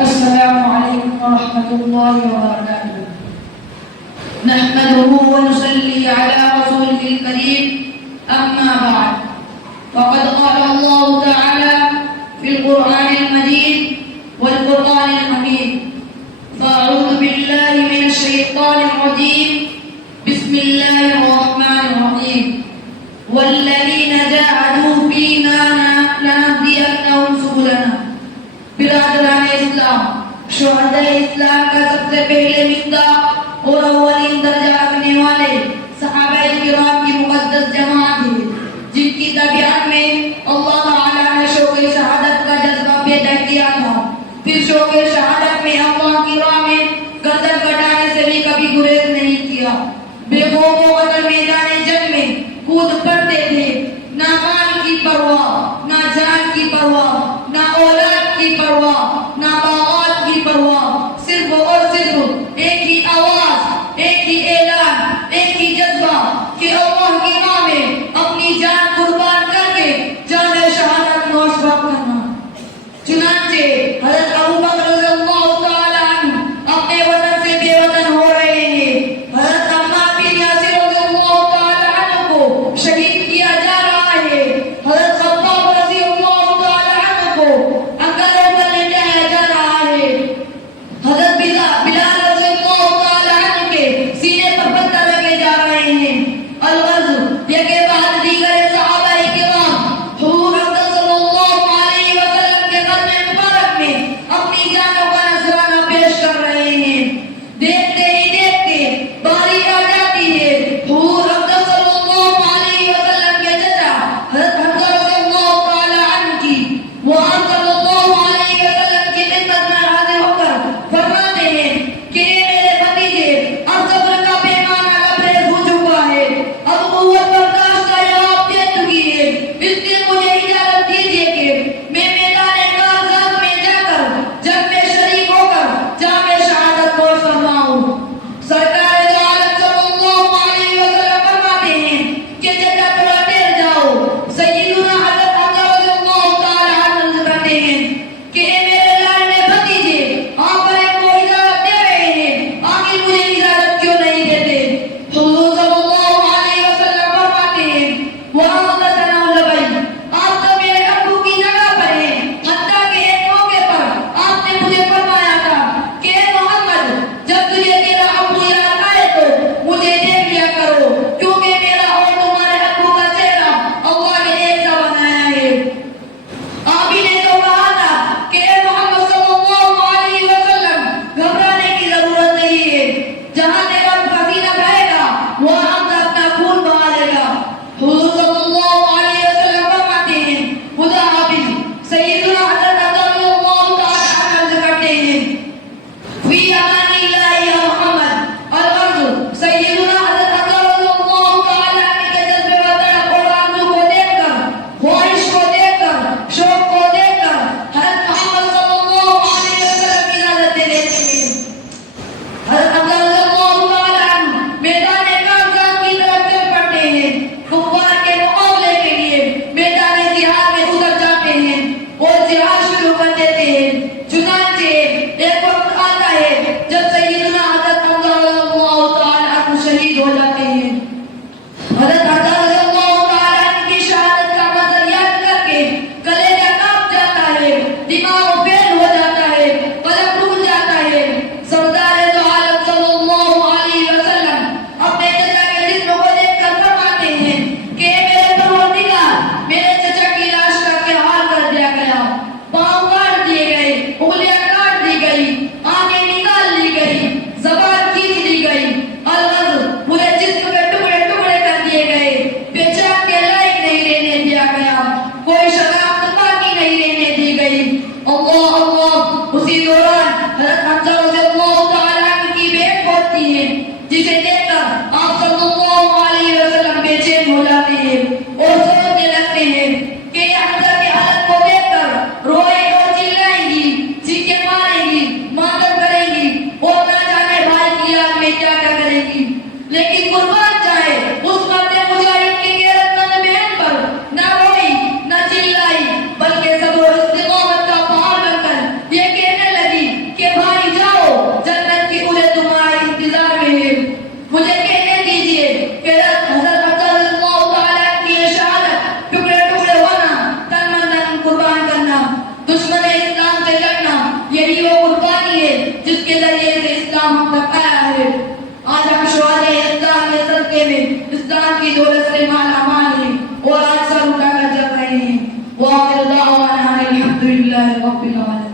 السلام عليكم ورحمة الله وبركاته. نحمده ونصلي على رسوله الكريم، أما بعد، فقد قال الله تعالى في القرآن المجيد والقرآن الحكيم: فأعوذ بالله من الشيطان الرجيم، بسم الله الرحمن الرحيم، والذين جاهدوا فينا لنهدينهم سبلنا. برادران اسلام، شہداء اسلام کا سب سے پہلے مدعا اور اولین درجہ رکھنے والے صحابہ کرام کی مقدس جماعت ہے، جن کی طبیعت میں اللہ تعالیٰ نے شوق شہادت کا جذبہ پیدا کیا تھا. پھر شوق شہادت میں اللہ کی راہ میں گردن کٹانے سے بھی کبھی گریز نہیں کیا. بے خوف و خطر میدان جنگ میں کود پڑتے تھے. نہ مال کی پرواہ، نہ جان کی پرواہ، نہ اولاد کی پرواہ، نہ باغات کی پرواہ، صرف اور صرف ایک ہی آواز، ایک ہی اعلان، ایک ہی جذبہ کہ اللہ کی راہ میں اپنی جان قربان کر کے جان شہادت نوش کرنا. چنانچہ حضرت ابو بکر رضی اللہ تعالی عنہ اپنے وطن سے بے وطن ہو رہے ہیں. حضرت عمار بن یاسر رضی اللہ تعالی عنہ کو شہید کیا جا رہا ہے. حضرت خباب رضی اللہ تعالی عنہ کو انگاروں پر لٹایا جا رہا ہے. حضرت بلال رضی اللہ تعالی عنہ کے سینے پر پتھر رکھے جا رہے ہیں. الغزو یکے بعد دیگر صحابہ کرام حضور اکرم صلی اللہ علیہ وسلم کے قدم مبارک میں اپنی جانوں کا نذرانہ پیش کر رہے ہیں. دیکھتے ہی دیکھتے باری آ جاتی ہے. حضور اکرم صلی اللہ علیہ وسلم کے چچا حضرت حمزہ رضی اللہ تعالی عنہ کی، وہ آپ صلی اللہ علیہ وسلم کی خدمت میں حاضر ہو کر فرماتے ہیں کہ میرے بھتیجے، اب صبر کا پیمانہ لبریز ہو چکا ہے، اب قوت برداشت کا جواب دے چکی ہے. اس لیے مجھے اجازت دیجیے کہ میں میدان کارزات میں جا کر جنگ میں شریک ہو کر جام شہادت نوش فرماؤں. سرکار دو عالم صلی اللہ علیہ وسلم فرماتے ہیں کہ چچا تھوڑا ٹھہر جاؤ. سیدنا حضرت حمزہ رضی اللہ تعالی عنہ کہتے ہیں کہ اے میرے لاڈلے بھتیجے، آپ پر کو اجازت دے رہے ہیں، آخر مجھے اجازت کیوں نہیں دیتے؟ حضور صلی اللہ علیہ وسلم فرماتے ہیں آپ تو میرے ابو کی جگہ پر ہیں. حتیٰ کہ ایک موقع پر آپ نے مجھے فرمایا تھا کہ اے محمد، جب تجھے تیرا ابو یاد آئے تو مجھے دیکھ لیا کرو، کیونکہ میرا اور تمہارے ابو کا چہرہ اللہ نے ایک سا بنایا ہے. آپ ہی نے تو کہا تھا کہ اے محمد صلی اللہ علیہ وسلم، گھبرانے کی ضرورت نہیں ہے. جہاں تیرا پسینہ بہے گا وہاں ہم اپنا خون بہا لے گا. حضور صلی اللہ علیہ وسلم فرماتے ہیں خدا حافظ. سیدنا حضرت عمر رضی اللہ تعالی عنہ کرتے ہیں فی امان اللہ یا محمد. الغرض سیدنا حضرت عمر رضی اللہ تعالی عنہ کے جذبے و طلب اور آرزو کو دیکھ کر، خواہش کو دیکھ کر، شوق کو دیکھ کر حضرت محمد صلی اللہ علیہ وسلم کی اجازت دے دیتے ہیں. حضرت عمر رضی اللہ تعالی عنہ میدان کارزات کی طرف چل پڑتے ہیں. کفار کے مقابلے کے لیے میدان جہاد میں اتر جاتے ہیں اور جہاد شروع کر دیتے ہیں. چنانچہ ایک وقت آتا ہے جب سیدنا حضرت حمزہ رضی اللہ تعالی عنہ شہید ہو جاتے ہیں. حضرت حمزہ رضی اللہ تعالی عنہ کی شہادت کا منظر یاد کر کے کلیجہ کانپ جاتا ہے، دماغ فیل ہو جاتا ہے، قلب رک جاتا ہے. سردار دو عالم صلی اللہ علیہ وسلم اپنے چچا کے جسم کو دیکھ کر فرماتے ہیں کہ اے میرے پروردگار، میرے چچا کی لاش کا کیا حال کر دیا گیا. پاؤں کاٹ دیے گئے، انگلیاں کاٹ دی گئی، آنکھیں نکال لی گئی، زبان کھینچ لی گئی. الغرض پورے جسم کے ٹکڑے ٹکڑے کر دیے گئے. پہچان کے لائق نہیں رہنے دیا گیا، کوئی شناخت باقی نہیں رہنے دی گئی. اللہ اللہ. اسی دوران حضرت حمزہ رضی اللہ تعالی عنہ کی بہن ہوتی ہے، جسے دیکھ کر آپ صلی اللہ علیہ وسلم بے چین ہو جاتے ہیں اور سوچنے لگتے ہیں کہ یہ حمزہ کی حالت کو دیکھ کر روئے اور چلائیں گی، چیخیں ماریں گی، ماتم کریں گی اور نہ جانے بھائی کی یاد میں کیا کیا کریں گی. لیکن قربان جائے اس مرد مجاہد کی غیرت مند بہن پر نہ روئی نہ چلائی، بلکہ صبر و استقامت کا پہاڑ بن کر یہ کہنے لگی رب العالمين.